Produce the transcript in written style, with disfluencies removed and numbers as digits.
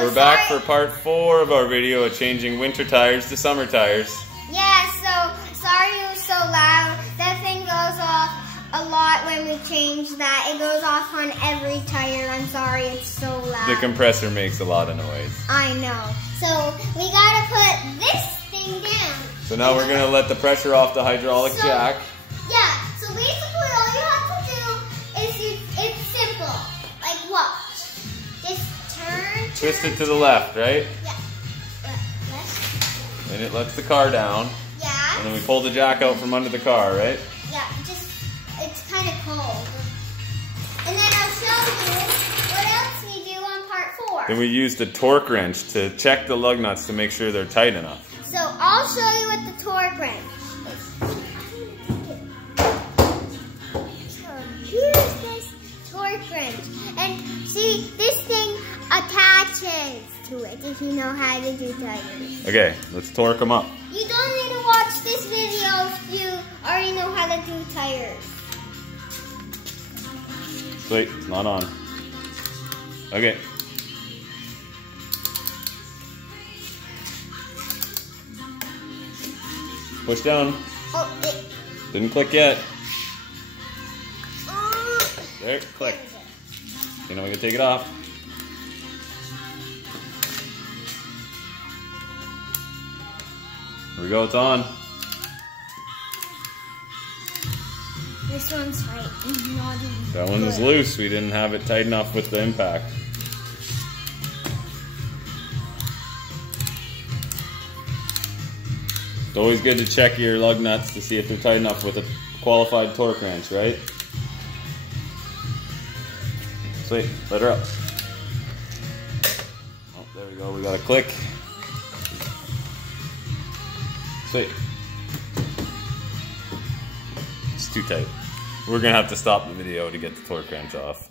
we're back for part 4 of our video of changing winter tires to summer tires. Yeah, so sorry it was so loud. That thing goes off a lot when we change that. It goes off on every tire. I'm sorry it's so loud. The compressor makes a lot of noise. I know. So we gotta put this thing down. So now we're gonna let the pressure off the hydraulic jack. Yeah, so basically all you have to do is it's simple. Like watch. Just turn. Twist it to the left, right? Yeah. Left. And it lets the car down. Yeah. And then we pull the jack out from under the car, right? Yeah, it's kind of cold. And then I'll show you what else we do on part 4. Then we use the torque wrench to check the lug nuts to make sure they're tight enough. So I'll show you what the torque wrench is. So here's this torque wrench. And see, this thing attaches to it if you know how to do tires. Okay, let's torque them up. You don't need to watch this video if you already know how to do tires. Wait, it's not on. Okay. Push down. Oh, it. Didn't click yet. There, click. You know we can take it off. Here we go, it's on. This one's right. It's not even That one was loose. We didn't have it tight enough with the impact. It's always good to check your lug nuts to see if they're tight enough with a qualified torque wrench, right? Sweet, let her up. Oh, there we go, we got a click. Sweet. It's too tight. We're gonna have to stop the video to get the torque wrench off.